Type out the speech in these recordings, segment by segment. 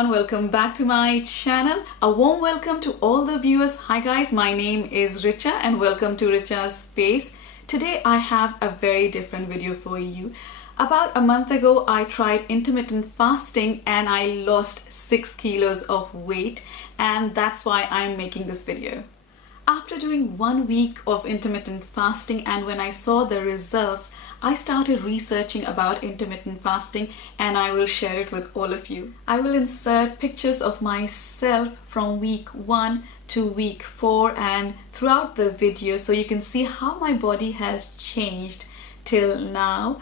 everyone, welcome back to my channel. A warm welcome to all the viewers. Hi guys, my name is Richa and welcome to Richa's Space. Today I have a very different video for you. About a month ago I tried intermittent fasting and I lost 6 kilos of weight, and that's why I'm making this video. After doing 1 week of intermittent fasting, and when I saw the results, I started researching about intermittent fasting and I will share it with all of you. I will insert pictures of myself from week 1 to week 4 and throughout the video so you can see how my body has changed till now.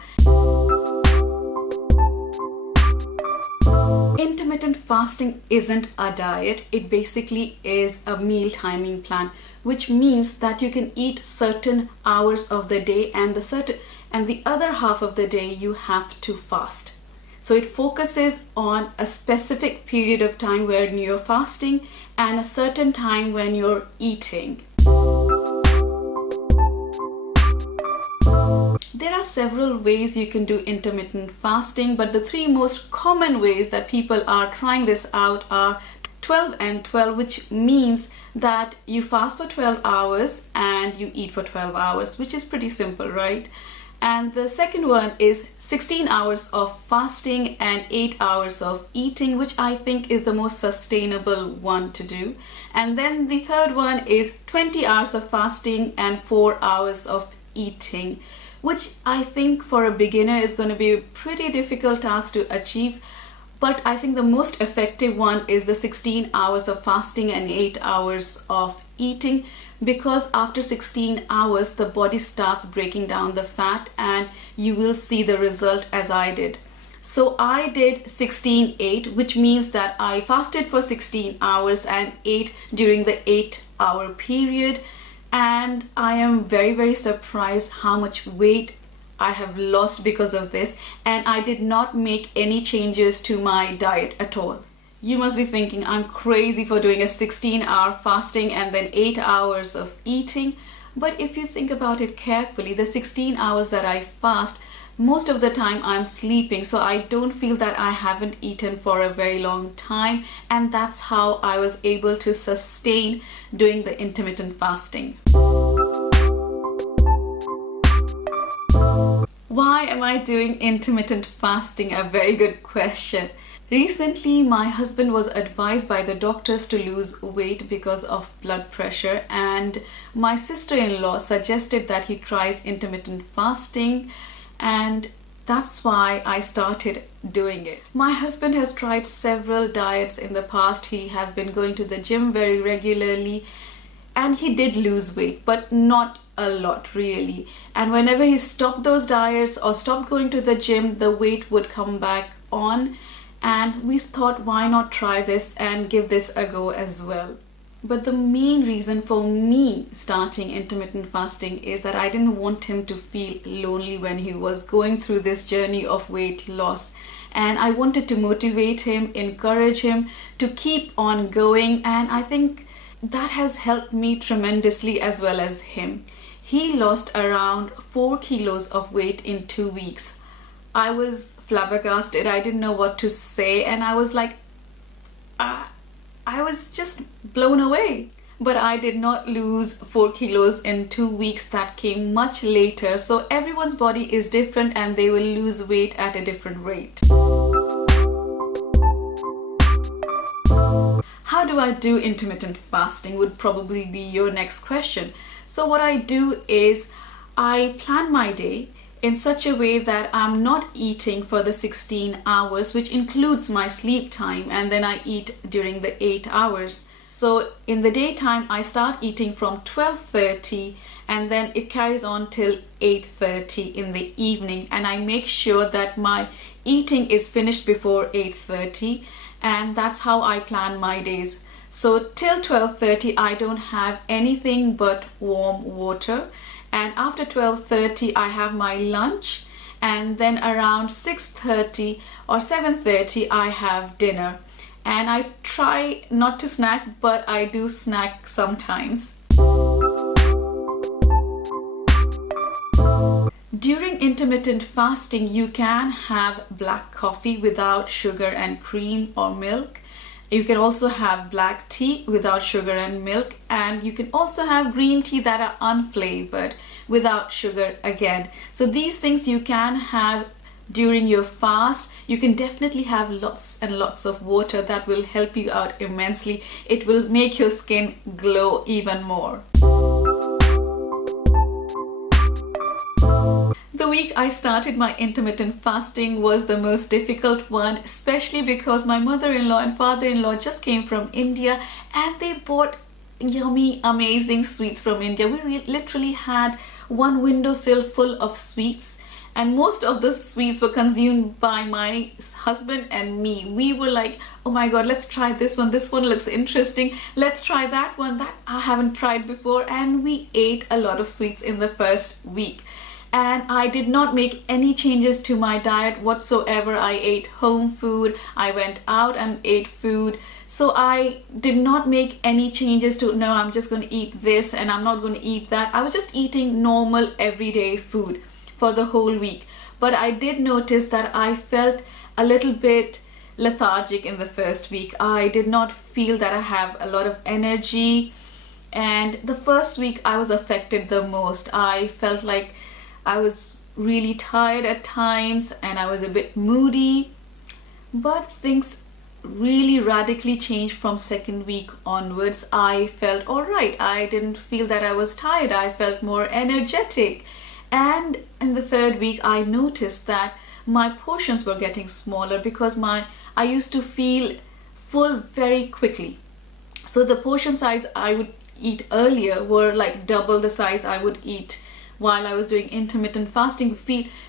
Intermittent fasting isn't a diet, it basically is a meal timing plan, which means that you can eat certain hours of the day and the other half of the day you have to fast. So it focuses on a specific period of time when you're fasting and a certain time when you're eating. There are several ways you can do intermittent fasting, but the 3 most common ways that people are trying this out are 12 and 12, which means that you fast for 12 hours and you eat for 12 hours, which is pretty simple, right? And the second one is 16 hours of fasting and 8 hours of eating, which I think is the most sustainable one to do. And then the third one is 20 hours of fasting and 4 hours of eating, which I think for a beginner is going to be a pretty difficult task to achieve. But I think the most effective one is the 16 hours of fasting and 8 hours of eating, because after 16 hours the body starts breaking down the fat and you will see the result as I did. So I did 16-8, which means that I fasted for 16 hours and ate during the 8-hour period. And I am very surprised how much weight I have lost because of this, and I did not make any changes to my diet at all. You must be thinking I'm crazy for doing a 16-hour fasting and then 8 hours of eating, but if you think about it carefully, the 16 hours that I fast, most of the time I'm sleeping, so I don't feel that I haven't eaten for a very long time, and that's how I was able to sustain doing the intermittent fasting. Why am I doing intermittent fasting? A very good question. Recently, my husband was advised by the doctors to lose weight because of blood pressure, and my sister-in-law suggested that he tries intermittent fasting, and that's why I started doing it. My husband has tried several diets in the past. He has been going to the gym very regularly and he did lose weight, but not a lot really. And whenever he stopped those diets or stopped going to the gym, the weight would come back on, and we thought, why not try this and give this a go as well. But the main reason for me starting intermittent fasting is that I didn't want him to feel lonely when he was going through this journey of weight loss. And I wanted to motivate him, encourage him to keep on going. And I think that has helped me tremendously as well as him. He lost around 4 kilos of weight in 2 weeks. I was flabbergasted. I didn't know what to say. And I was like, I was just blown away. But I did not lose 4 kilos in 2 weeks. That came much later. So everyone's body is different and they will lose weight at a different rate. How do I do intermittent fasting would probably be your next question. So what I do is I plan my day in such a way that I'm not eating for the 16 hours, which includes my sleep time, and then I eat during the 8 hours. So in the daytime, I start eating from 12:30 and then it carries on till 8:30 in the evening. And I make sure that my eating is finished before 8:30, and that's how I plan my days. So till 12:30, I don't have anything but warm water. And after 12:30 I have my lunch, and then around 6:30 or 7:30 I have dinner. And I try not to snack, but I do snack sometimes. During intermittent fasting, you can have black coffee without sugar and cream or milk. You can also have black tea without sugar and milk, and you can also have green tea that are unflavored without sugar again. So these things you can have during your fast. You can definitely have lots and lots of water. That will help you out immensely. It will make your skin glow even more. The week I started my intermittent fasting was the most difficult one, especially because my mother-in-law and father-in-law just came from India and they bought yummy, amazing sweets from India. We literally had one windowsill full of sweets, and most of the sweets were consumed by my husband and me. We were like, oh my god, let's try this one looks interesting, let's try that one that I haven't tried before. And we ate a lot of sweets in the first week. And I did not make any changes to my diet whatsoever. I ate home food, I went out and ate food. So I did not make any changes to, no, I'm just going to eat this and I'm not going to eat that. I was just eating normal everyday food for the whole week. But I did notice that I felt a little bit lethargic in the first week. I did not feel that I have a lot of energy. And the first week I was affected the most. I felt like I was really tired at times and I was a bit moody, but things really radically changed from second week onwards. I felt all right. I didn't feel that I was tired. I felt more energetic. And in the third week, I noticed that my portions were getting smaller because I used to feel full very quickly. So the portion size I would eat earlier were like double the size I would eat while I was doing intermittent fasting,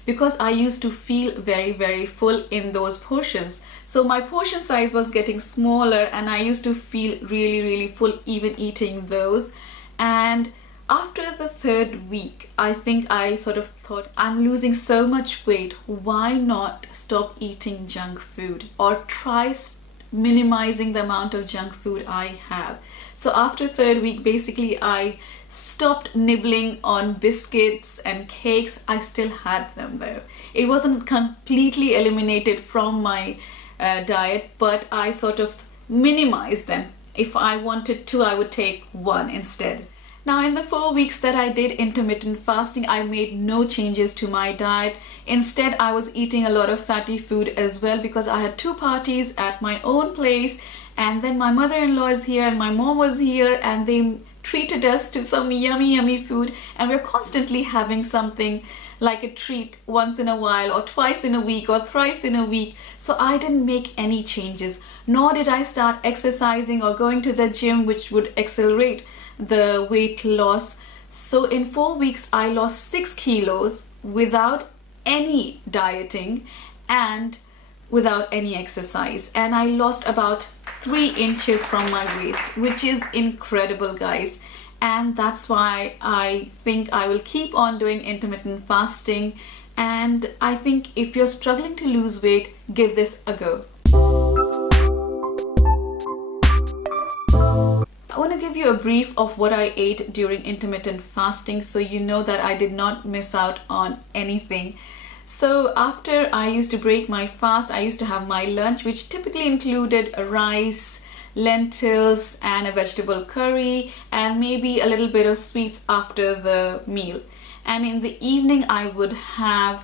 because I used to feel very, very full in those portions. So my portion size was getting smaller and I used to feel really, really full even eating those. And after the third week, I think I sort of thought, I'm losing so much weight, why not stop eating junk food or try minimizing the amount of junk food I have. So after third week, basically I stopped nibbling on biscuits and cakes. I still had them though. It wasn't completely eliminated from my diet, but I sort of minimized them. If I wanted to, I would take one instead. Now in the 4 weeks that I did intermittent fasting, I made no changes to my diet. Instead, I was eating a lot of fatty food as well because I had 2 parties at my own place, and then my mother-in-law is here and my mom was here and they treated us to some yummy food, and we're constantly having something like a treat once in a while or twice in a week or thrice in a week. So I didn't make any changes, nor did I start exercising or going to the gym, which would accelerate the weight loss. So in 4 weeks I lost 6 kilos without any dieting and without any exercise, and I lost about 3 inches from my waist, which is incredible, guys. And that's why I think I will keep on doing intermittent fasting. And I think if you're struggling to lose weight, give this a go. I want to give you a brief of what I ate during intermittent fasting so you know that I did not miss out on anything. So after I used to break my fast, I used to have my lunch, which typically included rice, lentils and a vegetable curry and maybe a little bit of sweets after the meal. And in the evening I would have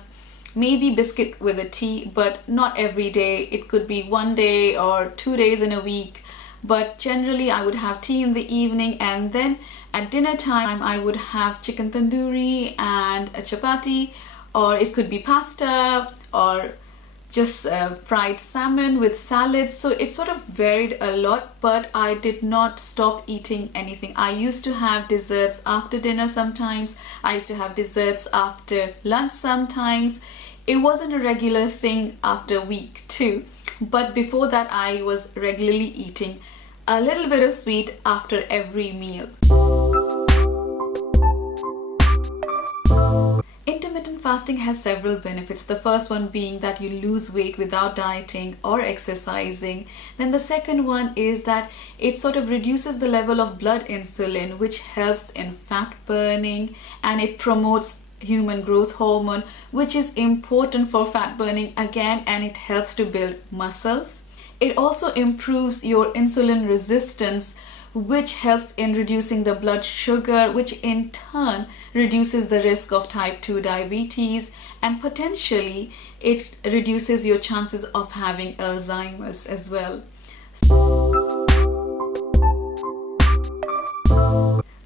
maybe biscuit with a tea, but not every day. It could be 1 day or 2 days in a week. But generally I would have tea in the evening, and then at dinner time I would have chicken tandoori and a chapati, or it could be pasta or just fried salmon with salad. So it sort of varied a lot, but I did not stop eating anything. I used to have desserts after dinner sometimes. I used to have desserts after lunch sometimes. It wasn't a regular thing after week 2, but before that I was regularly eating a little bit of sweet after every meal. Intermittent fasting has several benefits. The first one being that you lose weight without dieting or exercising. Then the second one is that it sort of reduces the level of blood insulin, which helps in fat burning, and it promotes human growth hormone, which is important for fat burning again, and it helps to build muscles. It also improves your insulin resistance, which helps in reducing the blood sugar, which in turn reduces the risk of type 2 diabetes, and potentially it reduces your chances of having Alzheimer's as well.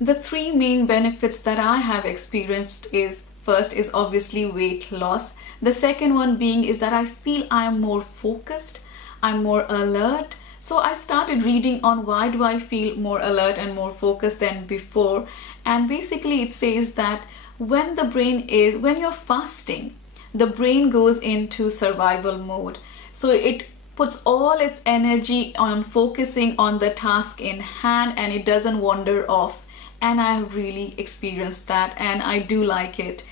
The three main benefits that I have experienced is, first is obviously weight loss. The second one being is that I feel I'm more focused, I'm more alert. So I started reading on why do I feel more alert and more focused than before. And basically it says that when you're fasting, the brain goes into survival mode. So it puts all its energy on focusing on the task in hand and it doesn't wander off. And I have really experienced that and I do like it.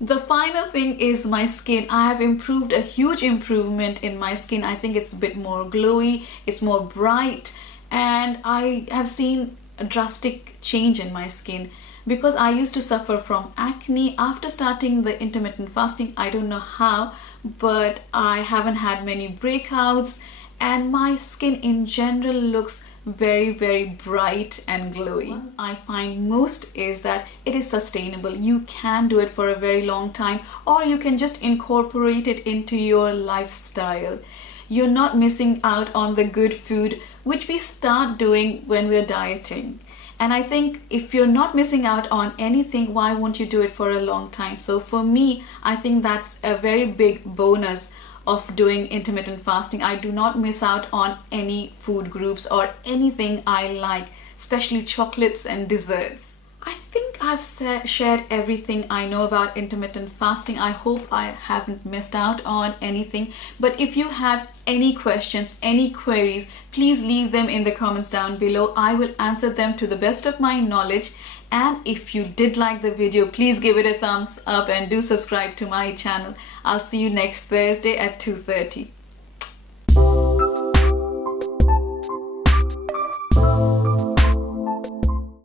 The final thing is my skin. I have improved, a huge improvement in my skin. I think it's a bit more glowy, it's more bright, and I have seen a drastic change in my skin because I used to suffer from acne. After starting the intermittent fasting, I don't know how, but I haven't had many breakouts and my skin in general looks very, very bright and glowy. What I find most is that it is sustainable. You can do it for a very long time, or you can just incorporate it into your lifestyle. You're not missing out on the good food, which we start doing when we're dieting. And I think if you're not missing out on anything, why won't you do it for a long time? So for me, I think that's a very big bonus of doing intermittent fasting. I do not miss out on any food groups or anything I like, especially chocolates and desserts. I think I've shared everything I know about intermittent fasting. I hope I haven't missed out on anything. But if you have any questions, any queries, please leave them in the comments down below. I will answer them to the best of my knowledge. And if you did like the video, please give it a thumbs up and do subscribe to my channel. I'll see you next Thursday at 2:30.